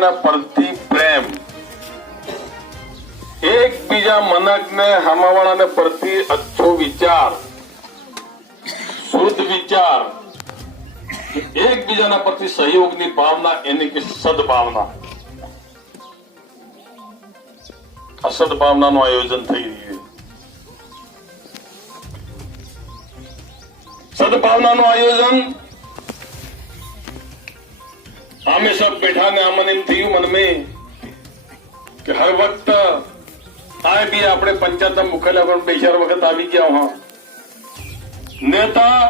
એકબીજાના પ્રતિ પ્રેમ, એકબીજા મનકને હમાવાળાને પ્રતિ અચ્છો વિચાર, શુદ્ધ વિચાર, એકબીજાના પ્રતિ સહયોગની ભાવના, એની કે સદભાવના. આ સદભાવનાનું આયોજન થઈ રહ્યું છે. સદભાવનાનું આયોજન અમે સબ બેઠા ને આમને એમ થયું મન में કે હર વખત આ બી આપણે પંચાયત મુખ્યાલય પર બે ચાર વખત આવી ગયા હા. નેતા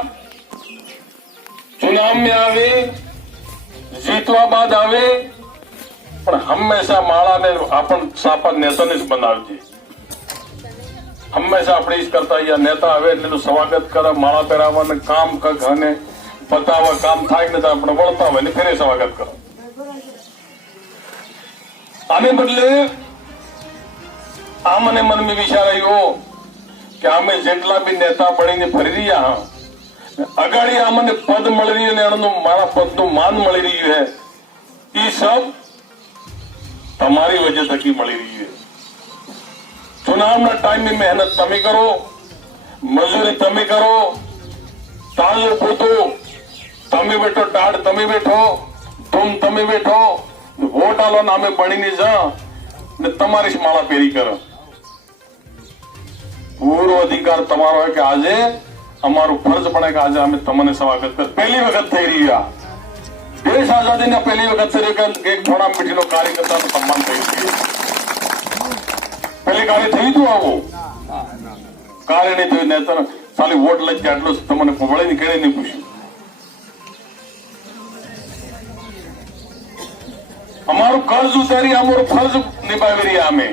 चुनाव में आवे, जीतवा बाद आवे, પણ હંમેશા માળાને આપણ સાપા નેતાને જ બનાવજે. હંમેશા આપણે જ કરતા અહીંયા નેતા આવે એટલે સ્વાગત કરે, માળા પહેરાવવાને કામ ઘને બતાવવા કામ થાય ને તો આપણે વળતા હોય ને ફેરે સ્વાગત કરો. આને બદલે આ મને મનમાં વિચાર આવ્યો કે અમે જેટલા બી નેતા બનીને ફરી રહ્યા હા, અગાડી આ મને પદ મળી રહ્યું ને એનું મારા પદનું માન મળી રહ્યું છે, એ સબ તમારી વજહ થકી મળી રહ્યું છે. ચુનાવના ટાઈમે મહેનત તમે કરો, મજૂરી તમે કરો, તાળીઓ પોતો તમે બેઠો, ટાઢ તમે બેઠો, ધૂમ તમે બેઠો, વોટ આલો નામે બનીને જા ને તમારી જ માળા પહેરી કરો. પૂરો અધિકાર તમારો હોય કે આજે અમારું ફરજ પડે કે આજે અમે તમને સ્વાગત કર. પહેલી વખત થઈ રહ્યા દેશ આઝાદીના પહેલી વખત થઈ રહ્યું કે એક થોડા મીઠીનો કાર્યકર્તાનું સન્માન થઈ ગયું. પહેલી કાર્ય થયું હતું આવું કાર્ય નહીં થયું. નેતા ખાલી વોટ લઈ ગયા એટલું તમને વળે ને કેળે નહીં પૂછ્યું. અમારું કર્જ ઉતારી અમારું ફરજ નિભાવી રહ્યા અમે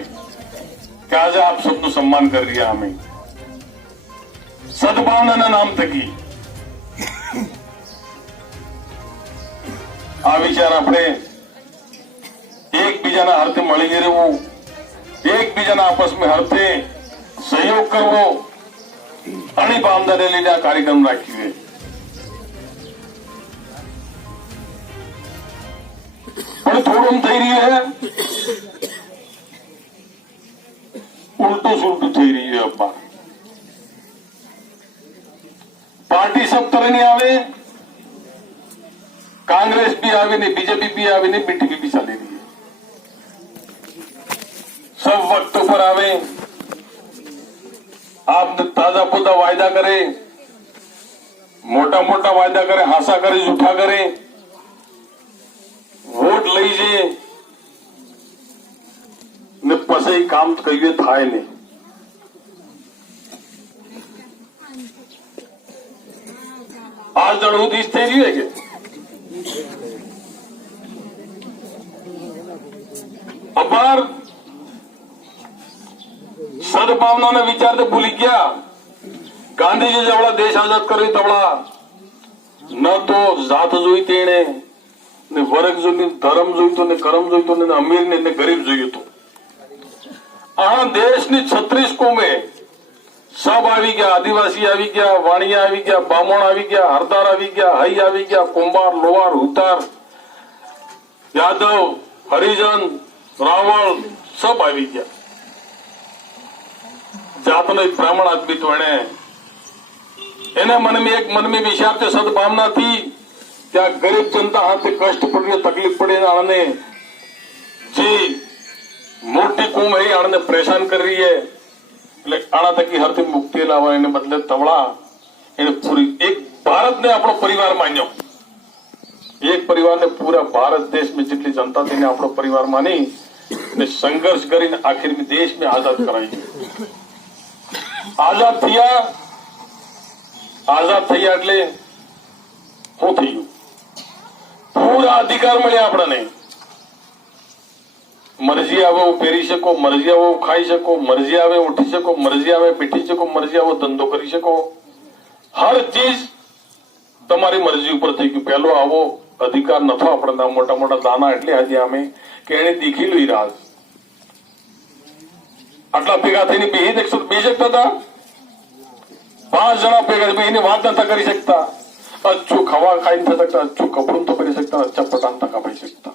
કે આજે આપ સબનું સન્માન કરી રહ્યા અમે સદભાવનાના નામ થકી. આ વિચાર આપણે એકબીજાના હાથે મળીને રહેવું, એકબીજાના આપસમાં હાથે સહયોગ કરવો, આની ભાવનાને લઈને આ કાર્યક્રમ રાખ્યો. પણ થોડું થઈ રહ્યું है, उल्टू सुलटू થઈ રહ્યું है. अब्बा पार्टी सब तरह नहीं आवे, कांग्रेस भी आवे नहीं, बीजेपी भी आवे नहीं, बीटीपी भी चली रही है. सब वक्त पर आवे, आप ताजा पुदा वायदा करे, मोटा मोटा वायदा करे, हासा करे, झूठा करे, वोट लीजिए ने પછી કામ કહીએ થાય નહીં. આ જડવું દીશ થઈ રહ્યું કે અપાર સદભાવનાને વિચાર તો ભૂલી ગયા. ગાંધીજી જેવડા દેશ આઝાદ કર્યો તવડા ન તો જાત જોઈ તેને ને વર્ગ જોઈ, ધર્મ જોઈતો ને કરમ જોઈતો ને અમીર ને ગરીબ જોઈતું. આ દેશની 36 કોમે सब આવી ગયા. આદિવાસી આવી ગયા, વાણિયા આવી ગયા, બામણ આવી ગયા, હરદાર આવી ગયા, હઈ આવી ગયા, કુંભાર, લોહાર, હુતાર, યાદવ, હરિજન, રાવળ सब આવી ગયા. જાતનો એક બ્રાહ્મણ આદમી તો એને મનમાં વિચાર છે સદભાવના थी કે આ ગરીબ જનતા હાથે કષ્ટ પડી, તકલીફ પડી, આને જે મોટી કોમ है આને પરેશાન કરી રહી है. એટલે આના થકી હરથી મુક્તિ લાવવા એને બદલે તવડા એને પૂરી એક ભારતને આપણો પરિવાર માન્યો. એક પરિવારને પૂરા ભારત દેશ में જેટલી જનતા તેને આપણો પરિવાર માની ને સંઘર્ષ કરીને આખિર દેશ में આઝાદ કરાવી. આઝાદ થયા એટલે શું થયું? પૂરા અધિકાર મળ્યા આપણને. મરજી આવે वो પહેરી શકો, મરજી આવે वो ખાઈ શકો, મરજી આવે ઉઠી શકો, મરજી આવે બેઠી શકો, મરજી આવે ધંધો કરી શકો. હર ચીજ તમારી મરજી ઉપર થઈ ગયું. પહેલો આવો અધિકાર નતો આપણને. મોટા મોટા દાના એટલે આજે અમે કે એને દીખી લઈ રાજ આટલા ભેગા થઈને બેસી શકતા હતા. 5 જણા ભેગા બેસીને વાત નતા કરી શકતા. અચ્છું ખાવા ખાઈ નથી શકતા, અચ્છું કપડું તો કરી શકતા, અચ્છા પટાન તકા પાઈ શકતા.